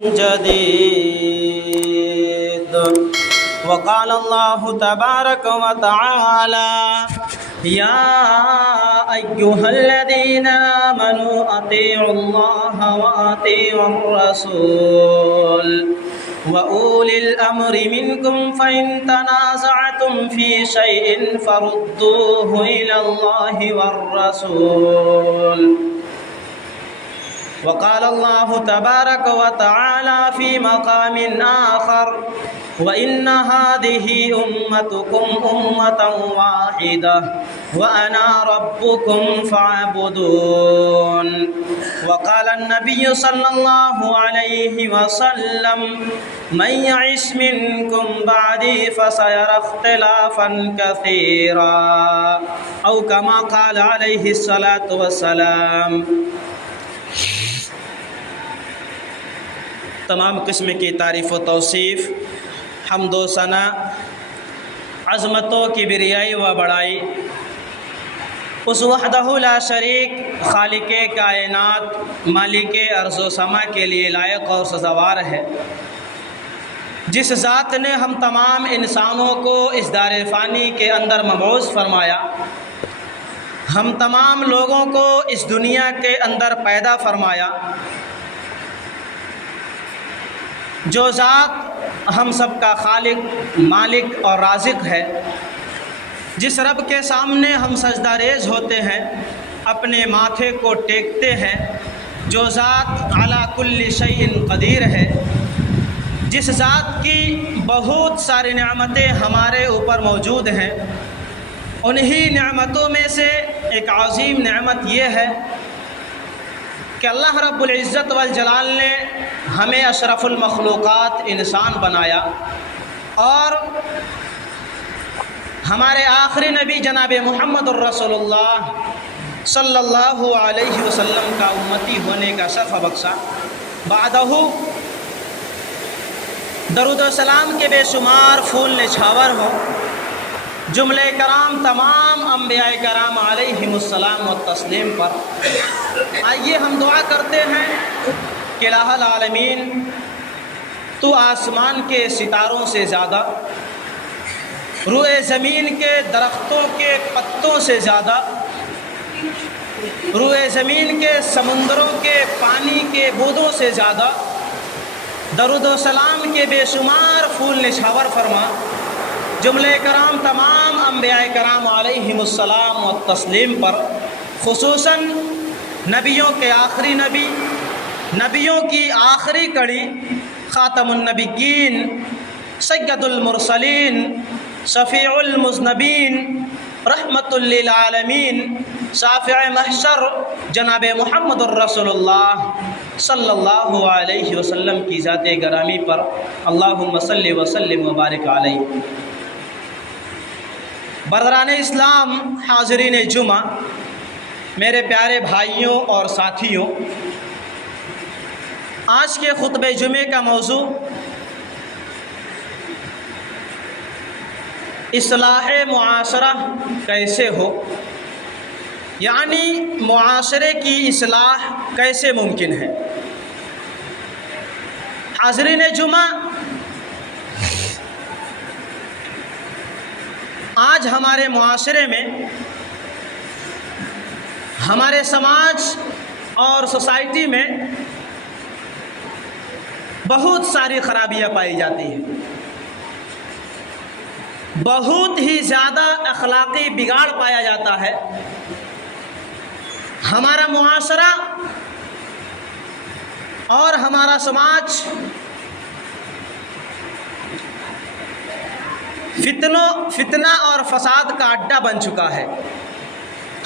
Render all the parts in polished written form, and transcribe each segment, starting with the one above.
جديد. وقال الله تبارك وتعالى: يا أيها الذين آمنوا أطيعوا الله وأطيعوا الرسول وأولي الأمر منكم فإن تنازعتم في شيء فردوه إلى الله والرسول. وقال الله تبارك وتعالى في مقام آخر: وإن هذه أمتكم أمة واحدة وأنا ربكم فاعبدون. وقال النبي صلى الله عليه وسلم: من يعش منكم بعدي فسيرى اختلافا كثيرا، أو كما قال عليه الصلاة والسلام. تمام قسم کی تعریف و توصیف، حمد و ثنا، عظمتوں کی بریائی و بڑائی اس وحدہ لا شریک خالق کائنات مالک ارض و سما کے لیے لائق اور سزاوار ہے، جس ذات نے ہم تمام انسانوں کو اس دار فانی کے اندر مبعوث فرمایا، ہم تمام لوگوں کو اس دنیا کے اندر پیدا فرمایا، جو ذات ہم سب کا خالق، مالک اور رازق ہے، جس رب کے سامنے ہم سجدہ ریز ہوتے ہیں، اپنے ماتھے کو ٹیکتے ہیں، جو ذات علی کل شیء قدیر ہے، جس ذات کی بہت ساری نعمتیں ہمارے اوپر موجود ہیں، انہی نعمتوں میں سے ایک عظیم نعمت یہ ہے کہ اللہ رب العزت والجلال نے ہمیں اشرف المخلوقات انسان بنایا اور ہمارے آخری نبی جناب محمد الرسول اللہ صلی اللہ علیہ وسلم کا امتی ہونے کا شرف بخشا۔ بعدہ درود و سلام کے بے شمار پھول نچھاور ہوں جملہ کرام تمام انبیاء کرام علیہم السلام و تسلیم پر۔ آئیے ہم دعا کرتے ہیں کہ الہ العالمین تو آسمان کے ستاروں سے زیادہ، روئے زمین کے درختوں کے پتوں سے زیادہ، روئے زمین کے سمندروں کے پانی کے بوندوں سے زیادہ درود و سلام کے بے شمار پھول نچھاور فرما۔ جملہ کرام تمام انبیاء کرام علیہم السلام و تسلیم پر، خصوصاً نبیوں کے آخری نبی، نبیوں کی آخری کڑی، خاتم النبیین، سید المرسلین، شفیع المذنبین، رحمت للعالمین، شافع محشر جناب محمد الرسول اللہ صلی اللہ علیہ وسلم کی ذات گرامی پر اللہم صلی وسلم وبارک علیہ۔ برادران اسلام، حاضرین جمعہ، میرے پیارے بھائیوں اور ساتھیوں، آج کے خطبہ جمعے کا موضوع اصلاح معاشرہ کیسے ہو، یعنی معاشرے کی اصلاح کیسے ممکن ہے۔ حاضرین جمعہ، آج ہمارے معاشرے میں، ہمارے سماج اور سوسائٹی میں بہت ساری خرابیاں پائی جاتی ہیں، بہت ہی زیادہ اخلاقی بگاڑ پایا جاتا ہے۔ ہمارا معاشرہ اور ہمارا سماج فتنہ اور فساد کا اڈا بن چکا ہے۔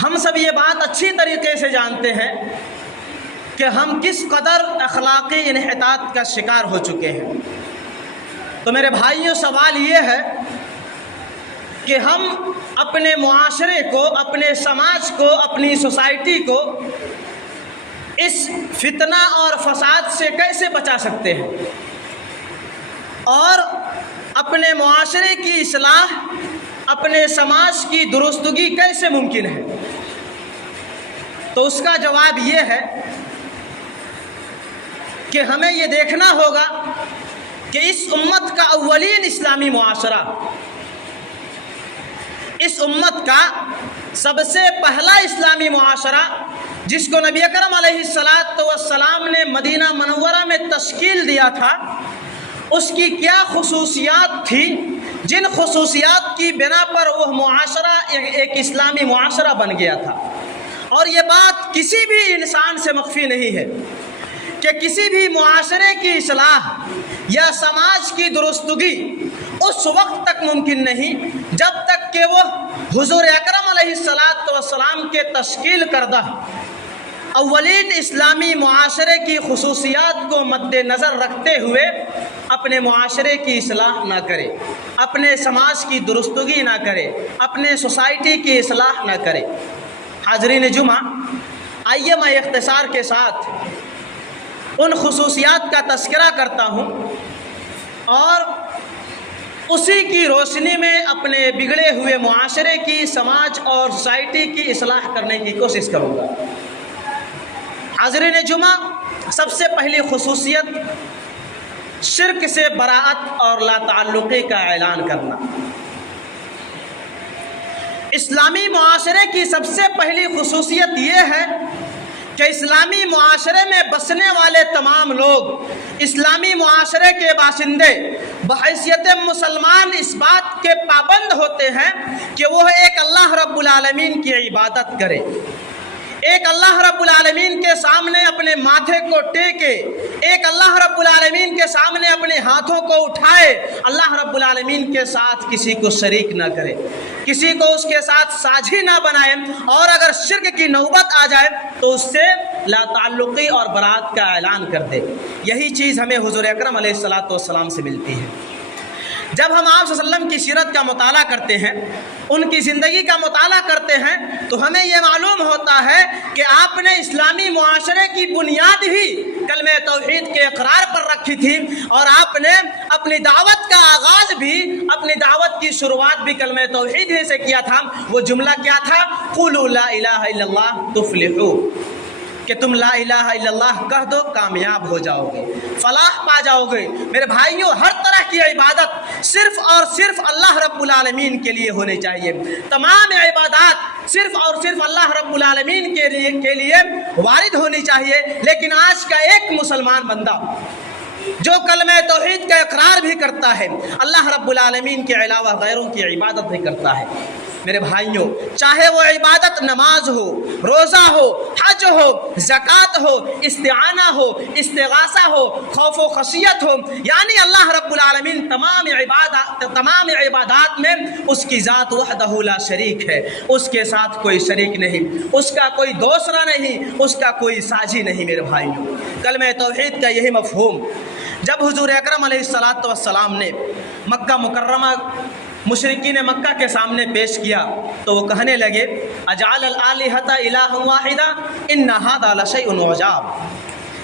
ہم سب یہ بات اچھی طریقے سے جانتے ہیں کہ ہم کس قدر اخلاقی انحطاط کا شکار ہو چکے ہیں۔ تو میرے بھائیوں، سوال یہ ہے کہ ہم اپنے معاشرے کو، اپنے سماج کو، اپنی سوسائٹی کو اس فتنہ اور فساد سے کیسے بچا سکتے ہیں، اور اپنے معاشرے کی اصلاح، اپنے سماج کی درستگی کیسے ممکن ہے؟ تو اس کا جواب یہ ہے کہ ہمیں یہ دیکھنا ہوگا کہ اس امت کا اولین اسلامی معاشرہ، اس امت کا سب سے پہلا اسلامی معاشرہ جس کو نبی اکرم علیہ السلام نے مدینہ منورہ میں تشکیل دیا تھا، اس کی کیا خصوصیات تھی جن خصوصیات کی بنا پر وہ معاشرہ ایک اسلامی معاشرہ بن گیا تھا۔ اور یہ بات کسی بھی انسان سے مخفی نہیں ہے کہ کسی بھی معاشرے کی اصلاح یا سماج کی درستگی اس وقت تک ممکن نہیں جب تک کہ وہ حضور اکرم علیہ السلام کے تشکیل کردہ اولین اسلامی معاشرے کی خصوصیات کو مد نظر رکھتے ہوئے اپنے معاشرے کی اصلاح نہ کرے، اپنے سماج کی درستگی نہ کرے، اپنے سوسائٹی کی اصلاح نہ کرے۔ حاضرین جمعہ، آئیے میں اختصار کے ساتھ ان خصوصیات کا تذکرہ کرتا ہوں اور اسی کی روشنی میں اپنے بگڑے ہوئے معاشرے کی، سماج اور سوسائٹی کی اصلاح کرنے کی کوشش کروں گا۔ حاضرین جمعہ، سب سے پہلی خصوصیت شرک سے براءت اور لا تعلقی کا اعلان کرنا۔ اسلامی معاشرے کی سب سے پہلی خصوصیت یہ ہے کہ اسلامی معاشرے میں بسنے والے تمام لوگ، اسلامی معاشرے کے باشندے بحیثیت مسلمان اس بات کے پابند ہوتے ہیں کہ وہ ایک اللہ رب العالمین کی عبادت کرے، ایک اللہ رب العالمین کے سامنے اپنے ماتھے کو ٹیکے، ایک اللہ رب العالمین کے سامنے اپنے ہاتھوں کو اٹھائے، اللہ رب العالمین کے ساتھ کسی کو شریک نہ کرے، کسی کو اس کے ساتھ ساجھی نہ بنائے، اور اگر شرک کی نوبت آ جائے تو اس سے لا تعلقی اور برات کا اعلان کر دے۔ یہی چیز ہمیں حضور اکرم علیہ السلام سے ملتی ہے۔ جب ہم آپ صلی اللہ علیہ وسلم کی سیرت کا مطالعہ کرتے ہیں، ان کی زندگی کا مطالعہ کرتے ہیں، تو ہمیں یہ معلوم ہوتا ہے کہ آپ نے اسلامی معاشرے کی بنیاد ہی کلمہ توحید کے اقرار پر رکھی تھی، اور آپ نے اپنی دعوت کا آغاز بھی، اپنی دعوت کی شروعات بھی کلمہ توحید ہی سے کیا تھا۔ وہ جملہ کیا تھا؟ قولوا لا الہ الا اللہ تفلحوا، کہ تم لا الہ الا اللہ کہہ دو، کامیاب ہو جاؤ گے، فلاح پا جاؤ گے۔ میرے بھائیوں، ہر طرح کی عبادت صرف اور صرف اللہ رب العالمین کے لیے ہونی چاہیے، تمام عبادات صرف اور صرف اللہ رب العالمین کے لیے وارد ہونی چاہیے۔ لیکن آج کا ایک مسلمان بندہ جو کلمہ توحید کا اقرار بھی کرتا ہے، اللہ رب العالمین کے علاوہ غیروں کی عبادت بھی کرتا ہے۔ میرے بھائیوں، چاہے وہ عبادت نماز ہو، روزہ ہو، حج ہو، زکوٰۃ ہو، استعانہ ہو، استغاثہ ہو، خوف و خشیت ہو، یعنی اللہ رب العالمین تمام عبادات میں اس کی ذات وحدہ لا شریک ہے، اس کے ساتھ کوئی شریک نہیں، اس کا کوئی دوسرا نہیں، اس کا کوئی ساجی نہیں۔ میرے بھائیوں، کلمہ توحید کا یہی مفہوم جب حضور اکرم علیہ السلام نے مکہ مکرمہ مشرکین مکہ کے سامنے پیش کیا تو وہ کہنے لگے، اجعل الآلہۃ الہا واحدا ان ھذا لشیء عجاب،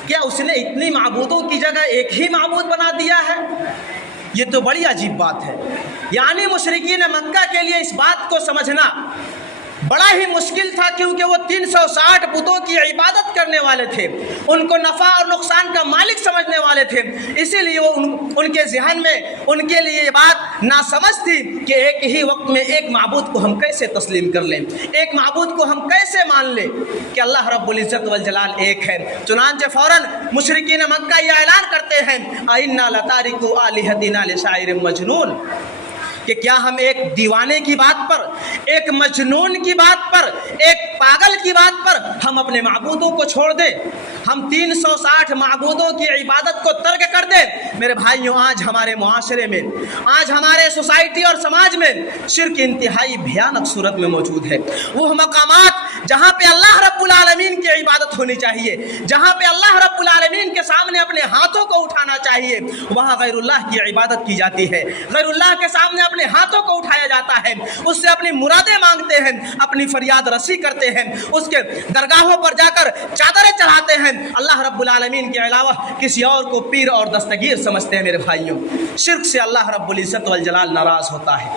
کیا اس نے اتنی معبودوں کی جگہ ایک ہی معبود بنا دیا ہے؟ یہ تو بڑی عجیب بات ہے۔ یعنی مشرکین مکہ کے لیے اس بات کو سمجھنا بڑا ہی مشکل تھا، کیونکہ وہ 360 بتوں کی عبادت کرنے والے تھے، ان کو نفع اور نقصان کا مالک سمجھنے والے تھے، اسی لیے وہ ان کے ذہن میں ان کے لیے یہ بات ناسمجھ تھی کہ ایک ہی وقت میں ایک معبود کو ہم کیسے تسلیم کر لیں، ایک معبود کو ہم کیسے مان لیں کہ اللہ رب العزت والجلال ایک ہے۔ چنانچہ فوراً مشرکین مکہ یہ اعلان کرتے ہیں، اِنَّا لَتَارِكُو آلِهَتِنَا لِشَاعِرٍ مَجْنُونٍ، کہ کیا ہم ایک دیوانے کی بات پر، ایک مجنون کی بات پر، ایک پاگل کی بات پر ہم اپنے معبودوں کو چھوڑ دیں، ہم 360 معبودوں کی عبادت کو ترک کر دیں؟ میرے بھائیوں، آج ہمارے معاشرے میں، آج ہمارے سوسائٹی اور سماج میں شرک انتہائی بھیانک صورت میں موجود ہے۔ وہ مقامات جہاں پہ اللہ رب العالمین کی عبادت ہونی چاہیے، جہاں پہ اللہ رب العالمین کے سامنے اپنے ہاتھوں کو اٹھانا چاہیے، وہاں غیر اللہ کی عبادت کی جاتی ہے، غیر اللہ کے سامنے اپنے ہاتھوں کو اٹھایا جاتا ہے، اس سے اپنی مرادیں مانگتے ہیں، اپنی فریاد رسی کرتے ہیں، اس کے درگاہوں پر جا کر چادریں چڑھاتے ہیں، اللہ رب العالمین کے علاوہ کسی اور کو پیر اور دستگیر سمجھتے ہیں۔ میرے بھائیوں، شرک سے اللہ رب العزت والجلال ناراض ہوتا ہے۔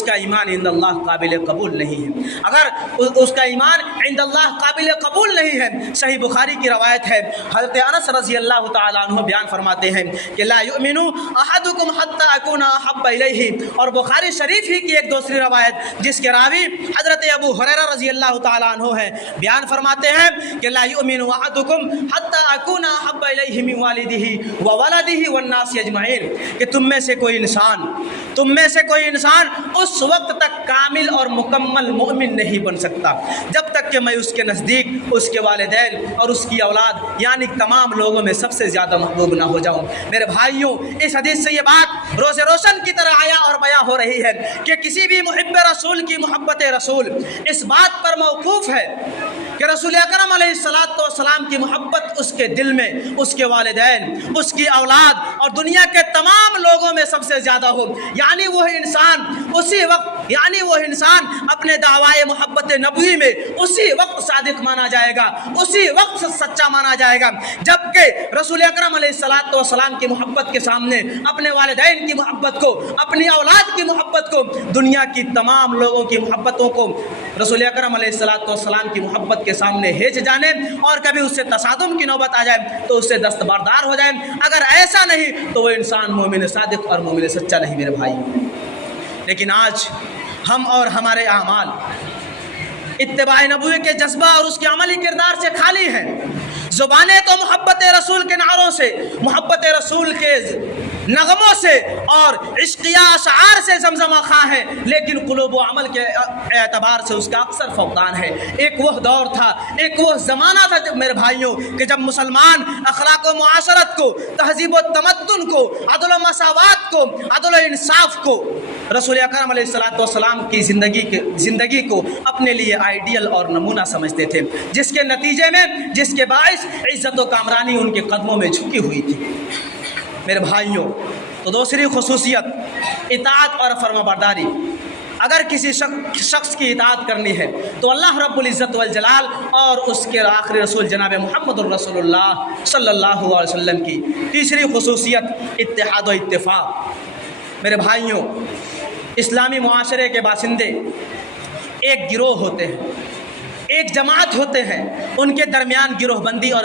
اس کا ایمان عند اللہ قابل قبول نہیں ہے، اگر اس کا ایمان عند اللہ قابل قبول نہیں ہے۔ صحیح بخاری کی روایت ہے، حضرت انس رضی اللہ تعالیٰ عنہ بیان فرماتے ہیں کہ لا یؤمن احدکم حتی اکون احب الیہ، اور بخاری شریف ہی کی ایک دوسری روایت جس کے راوی حضرت ابو ہریرہ رضی اللہ تعالیٰ عنہ ہیں، بیان فرماتے ہیں کہ لا یؤمن احدکم حتی اکون احب الیہ من والدہ وولدہ والناس اجمعین، کہ تم میں سے کوئی انسان اس وقت تک کامل اور مکمل مومن نہیں بن سکتا جب تک کہ میں اس کے نزدیک اس کے والدین اور اس کی اولاد یعنی تمام لوگوں میں سب سے زیادہ محبوب نہ ہو جاؤں۔ میرے بھائیوں، اس حدیث سے یہ بات روز روشن کی طرح آیا اور بیان ہو رہی ہے کہ کسی بھی محب رسول کی محبت رسول اس بات پر موقوف ہے کہ رسول اکرم علیہ السلام کی محبت اس کے دل میں اس کے والدین، اس کی اولاد اور دنیا کے تمام لوگوں میں سب سے زیادہ ہو، یعنی وہ انسان اپنے دعوائے محبت نبوی میں اسی وقت صادق مانا جائے گا، اسی وقت سچا مانا جائے گا جبکہ رسول اکرم علیہ السلام کی محبت کے سامنے اپنے والدین کی محبت کو، اپنی اولاد کی محبت کو، دنیا کی تمام لوگوں کی محبتوں کو رسول اکرم علیہ السلام کی محبت کے سامنے ہیچ جانے اور کبھی اس سے تصادم کی نوبت آ جائے تو اس سے دستبردار ہو جائے۔ اگر ایسا نہیں تو وہ انسان مومن صادق اور مومن سچا نہیں میرے بھائی۔ لیکن آج ہم اور ہمارے اعمال اتباع نبوی کے جذبہ اور اس کے عملی کردار سے خالی ہیں۔ زبانیں تو محبت رسول کے نعروں سے، محبت رسول کے نغموں سے اور عشقیہ اشعار سے زمزمہ خواہ ہے، لیکن قلوب و عمل کے اعتبار سے اس کا اکثر فقدان ہے۔ ایک وہ دور تھا، ایک وہ زمانہ تھا میرے بھائیوں کہ جب مسلمان اخلاق و معاشرت کو، تہذیب و تمدن کو، عدل و مساوات کو، عدل و انصاف کو، رسول اکرم علیہ السلام کی زندگی کو اپنے لیے آئیڈیل اور نمونہ سمجھتے تھے، جس کے نتیجے میں، جس کے باعث عزت و کامرانی ان کے قدموں میں جھکی ہوئی تھی۔ میرے بھائیوں، تو دوسری خصوصیت اطاعت اور فرما برداری۔ اگر کسی شخص کی اطاعت کرنی ہے تو اللہ رب العزت والجلال اور اس کے آخری رسول جناب محمد الرسول اللہ صلی اللہ علیہ وسلم کی۔ تیسری خصوصیت اتحاد و اتفاق۔ میرے بھائیوں، اسلامی معاشرے کے باشندے ایک گروہ ہوتے ہیں، ایک جماعت ہوتے ہیں، ان کے درمیان گروہ بندی اور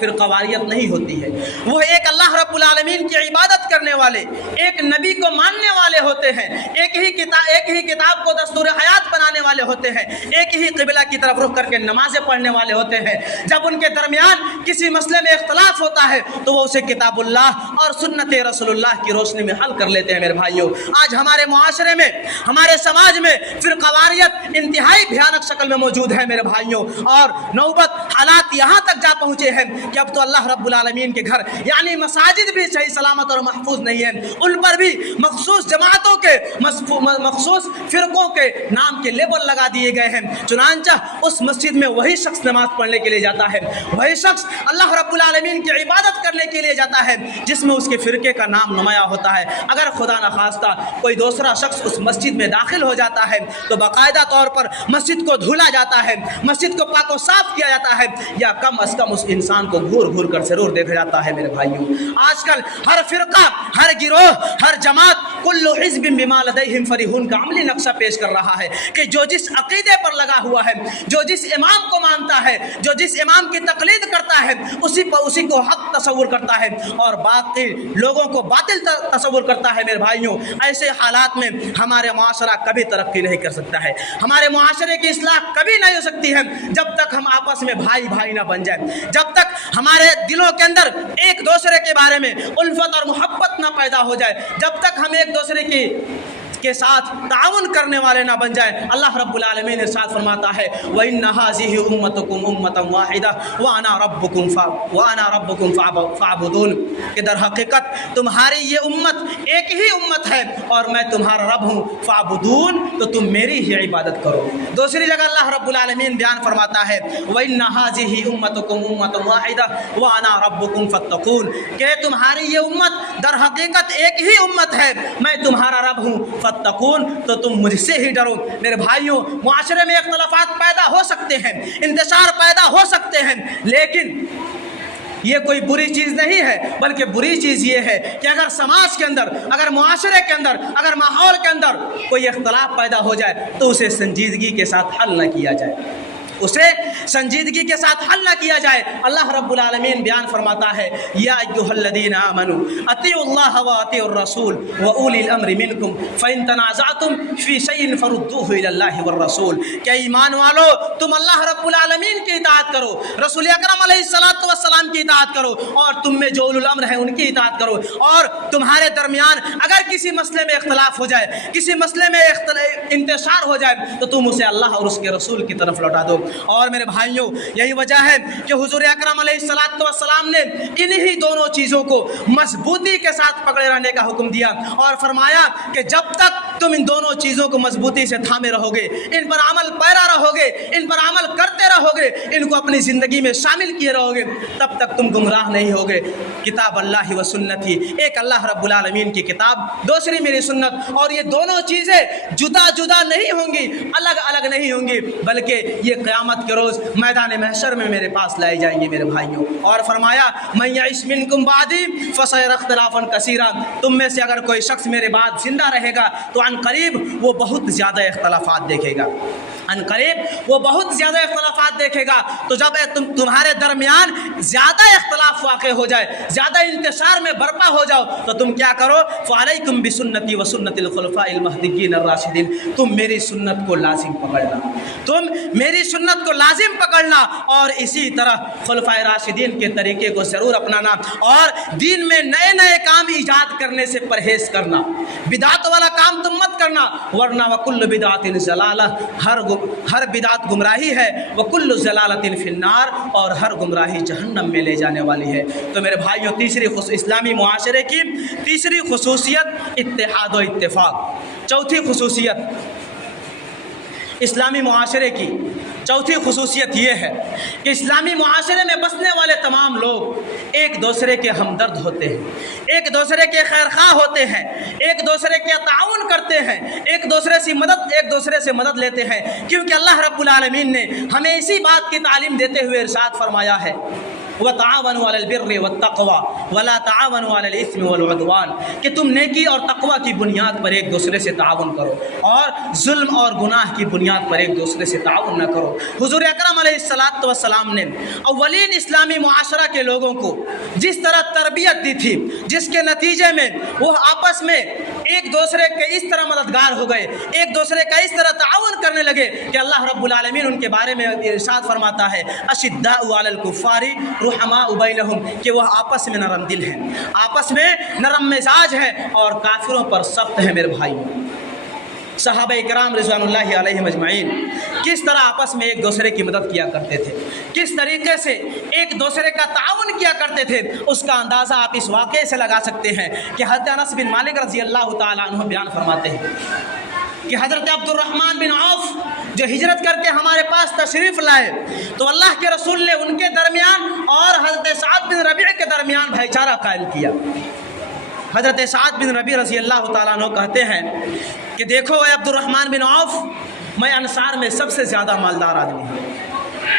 فرقہ واریت نہیں ہوتی ہے۔ وہ ایک اللہ رب العالمین کی عبادت کرنے والے، ایک نبی کو ماننے والے ہوتے ہیں، ایک ہی کتاب کو دستور حیات بنانے والے ہوتے ہیں، ایک ہی قبلہ کی طرف رخ کر کے نمازیں پڑھنے والے ہوتے ہیں۔ جب ان کے درمیان کسی مسئلے میں اختلاف ہوتا ہے تو وہ اسے کتاب اللہ اور سنت رسول اللہ کی روشنی میں حل کر لیتے ہیں۔ میرے بھائیوں، آج ہمارے معاشرے میں، ہمارے سماج میں فرقہ واریت انتہائی بھیانک شکل میں موجود ہے میرے بھائیوں، اور نوبت حالات یہاں تک جا پہنچے ہیں کہ اب تو اللہ رب العالمین کے گھر یعنی مساجد بھی صحیح سلامت اور محفوظ نہیں ہیں، ان پر بھی مخصوص جماعتوں کے، مخصوص فرقوں کے نام کے لیبل لگا دیے گئے ہیں۔ چنانچہ اس مسجد میں وہی شخص نماز پڑھنے کے لیے جاتا ہے، وہی شخص اللہ رب العالمین کی عبادت کرنے کے لیے جاتا ہے جس میں اس کے فرقے کا نام نمایاں ہوتا ہے۔ اگر خدا نخواستہ کوئی دوسرا شخص اس مسجد میں داخل ہو جاتا ہے تو باقاعدہ طور پر مسجد کو دھولا جاتا ہے، مسجد کو پاک و صاف کیا جاتا ہے، یا کم از کم اس انسان کو گھور گھور کر ضرور دیکھا جاتا ہے۔ میرے بھائیوں، آج کل ہر فرقہ، ہر گروہ، ہر جماعت کل حزب بما لدیہم فرحون کا عملی نقشہ پیش کر رہا ہے کہ جو جس عقیدے پر لگا ہوا ہے، جو جس امام کو مانتا ہے، جو جس امام کی تقلید کرتا ہے، اسی کو حق تصور کرتا ہے اور باقی لوگوں کو باطل تصور کرتا ہے۔ میرے بھائیوں، ایسے حالات میں ہمارے معاشرہ کبھی ترقی نہیں کر سکتا ہے، ہمارے معاشرے کی اصلاح کبھی نہیں ہو سکتی ہے جب تک ہم آپس میں بھائی نہ بن جائیں، جب تک ہمارے دلوں کے اندر ایک دوسرے کے بارے میں الفت اور محبت نہ پیدا ہو جائے، جب تک ہم ایک دوسرے کے ساتھ تعاون کرنے والے نہ بن جائیں۔ اللہ رب العالمین ارشاد فرماتا ہے وَإِنَّ هَٰذِهِ أُمَّتُكُمْ أُمَّةً وَاحِدَةً وَأَنَا رَبُّكُمْ فَاعْبُدُونِ، کہ در حقیقت تمہاری یہ امت ایک ہی امت ہے اور میں تمہارا رب ہوں، فَاعْبُدُونِ، تو تم میری ہی عبادت کرو۔ دوسری جگہ اللہ رب العالمین بیان فرماتا ہے وَإِنَّ هَٰذِهِ أُمَّتُكُمْ أُمَّةً وَاحِدَةً وَأَنَا رَبُّكُمْ فَاتَّقُونِ، کہ تمہاری یہ امت در حقیقت ایک ہی امت ہے، میں تمہارا رب ہوں، فاتقون، تو تم مجھ سے ہی ڈرو۔ میرے بھائیوں، معاشرے میں اختلافات پیدا ہو سکتے ہیں، انتشار پیدا ہو سکتے ہیں، لیکن یہ کوئی بری چیز نہیں ہے، بلکہ بری چیز یہ ہے کہ اگر سماج کے اندر، اگر معاشرے کے اندر، اگر ماحول کے اندر کوئی اختلاف پیدا ہو جائے تو اسے سنجیدگی کے ساتھ حل نہ کیا جائے، اسے سنجیدگی کے ساتھ حل نہ کیا جائے۔ اللہ رب العالمین بیان فرماتا ہے یا ایھا الذین آمنوا اطیعوا اللہ واطیعوا الرسول واولی الامر منکم فان تنازعتم فی شیء فردوه الی اللہ والرسول، کہ ایمان والو تم اللہ رب العالمین کی اطاعت کرو، رسول اکرم علیہ الصلوۃ والسلام کی اطاعت کرو، اور تم میں جو اولو الامر ہیں ان کی اطاعت کرو، اور تمہارے درمیان اگر کسی مسئلے میں اختلاف ہو جائے، کسی مسئلے میں انتشار ہو جائے تو تم اسے اللہ اور اس کے رسول کی طرف لوٹا دو۔ اور میرے بھائیوں یہی وجہ ہے کہ حضور اکرم علیہ الصلوۃ والسلام نے انہی دونوں چیزوں کو مضبوطی کے ساتھ پکڑے رہنے کا حکم دیا اور فرمایا کہ جب تک تم ان دونوں چیزوں کو مضبوطی سے تھامے رہو گے، ان پر عمل پیرا رہو گے، ان پر عمل کرتے رہو گے، ان کو اپنی زندگی میں شامل کیے رہو گے، تب تک تم گمراہ نہیں ہوگے۔ کتاب اللہ و سنتی، ایک اللہ رب العالمین کی کتاب، دوسری میری سنت، اور یہ دونوں چیزیں جدا جدا نہیں ہوں گی، الگ الگ نہیں ہوں گی، بلکہ یہ قیامت کے روز میدان محشر میں میرے پاس لائے جائیں گے میرے بھائیوں۔ اور فرمایا من یعش منکم بعدی فسیری اختلافا کثیرا، تم میں سے اگر کوئی شخص میرے بعد زندہ رہے گا تو عن قریب وہ بہت زیادہ اختلافات دیکھے گا، عن قریب وہ بہت زیادہ اختلافات دیکھے گا۔ تو جب تمہارے درمیان زیادہ اختلاف واقع ہو جائے، زیادہ انتشار میں برپا ہو جاؤ تو تم کیا کرو، فعلیکم بسنتی وسنت الخلفاء المہدیین الراشدین، تم میری سنت کو لازم پکڑنا، تم میری سنت کو لازم پکڑنا، اور اسی طرح خلفائے راشدین کے طریقے کو ضرور اپنانا، اور دین میں نئے نئے کام ایجاد کرنے سے پرہیز کرنا، بدعت والا کام تم مت کرنا، ورنہ وکل بدعت ضلالہ، ہر بدعت گمراہی ہے، وکل ضلالۃ فی النار، اور ہر گمراہی جہنم میں لے جانے والی ہے۔ تو میرے بھائیوں تیسری اسلامی معاشرے کی تیسری خصوصیت اتحاد و اتفاق، چوتھی خصوصیت اسلامی معاشرے کی چوتھی خصوصیت یہ ہے کہ اسلامی معاشرے میں بسنے والے تمام لوگ ایک دوسرے کے ہمدرد ہوتے ہیں، ایک دوسرے کے خیرخواہ ہوتے ہیں، ایک دوسرے کے تعاون کرتے ہیں، ایک دوسرے سے مدد لیتے ہیں، کیونکہ اللہ رب العالمین نے ہمیں اسی بات کی تعلیم دیتے ہوئے ارشاد فرمایا ہے وَتَعَاوَنُوا عَلَى الْبِرِّ وَالتَّقْوَى وَلَا تَعَاوَنُوا عَلَى الْإِثْمِ وَالْعُدْوَانِ، کہ تم نیکی اور تقوی کی بنیاد پر ایک دوسرے سے تعاون کرو اور ظلم اور گناہ کی بنیاد پر ایک دوسرے سے تعاون نہ کرو۔ حضور اکرم علیہ الصلوۃ والسلام نے اولین اسلامی معاشرہ کے لوگوں کو جس طرح تربیت دی تھی، جس کے نتیجے میں وہ آپس میں ایک دوسرے کے اس طرح مددگار ہو گئے، ایک دوسرے کا اس طرح تعاون کرنے لگے کہ اللہ رب العالمین ان کے بارے میں ارشاد فرماتا ہے اشداء علی الکفار رحماء بینہم، کہ وہ آپس میں نرم دل ہیں، آپس میں نرم مزاج ہیں اور کافروں پر سخت ہیں۔ میرے بھائیوں صحابہ کرام رضوان اللہ علیہم اجمعین کس طرح آپس میں ایک دوسرے کی مدد کیا کرتے تھے، کس طریقے سے ایک دوسرے کا تعاون کیا کرتے تھے، اس کا اندازہ آپ اس واقعے سے لگا سکتے ہیں کہ حضرت انس بن مالک رضی اللہ تعالیٰ عنہ بیان فرماتے ہیں کہ حضرت عبد الرحمن بن عوف جو ہجرت کر کے ہمارے پاس تشریف لائے تو اللہ کے رسول نے ان کے درمیان اور حضرت سعد بن ربیع کے درمیان بھائی چارہ قائم کیا۔ حضرت سعد بن ربیع رضی اللہ تعالیٰ عنہ کہتے ہیں کہ دیکھو اے عبد الرحمن بن عوف، میں انصار میں سب سے زیادہ مالدار آدمی ہوں،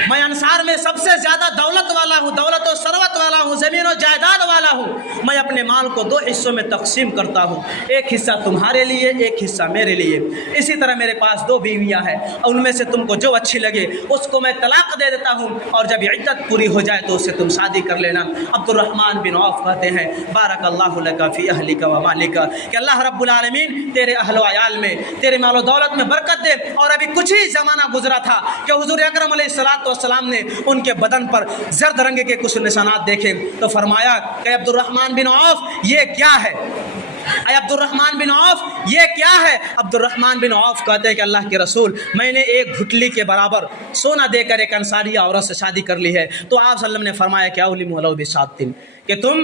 میں انصار میں سب سے زیادہ دولت والا ہوں، دولت و ثروت والا ہوں، زمین و جائیداد والا ہوں، میں اپنے مال کو 2 حصوں میں تقسیم کرتا ہوں، ایک حصہ تمہارے لیے، ایک حصہ میرے لیے، اسی طرح میرے پاس 2 بیویاں ہیں، ان میں سے تم کو جو اچھی لگے اس کو میں طلاق دے دیتا ہوں، اور جب عدت پوری ہو جائے تو اس سے تم شادی کر لینا۔ عبد الرحمن بن عوف کہتے ہیں بارک اللہ لک فی اہلک و مالک، کہ اللہ رب العالمین تیرے اہل و عیال میں، تیرے مال و دولت میں برکت دے۔ اور ابھی کچھ ہی زمانہ گزرا تھا کہ حضور اکرم علیہ السلام نے ان کے بدن پر زرد رنگ کے کچھ نشانات دیکھے تو فرمایا کہ عبد الرحمن بن عوف یہ کیا ہے، اے عبد الرحمن بن عوف یہ کیا ہے؟ عبد الرحمن بن عوف کہتے ہیں کہ اللہ کے رسول میں نے ایک گھٹلی کے برابر سونا دے کر ایک انصاری عورت سے شادی کر لی ہے۔ تو آپ صلی اللہ علیہ وسلم نے فرمایا کہ اولی مولو بساتن، کہ تم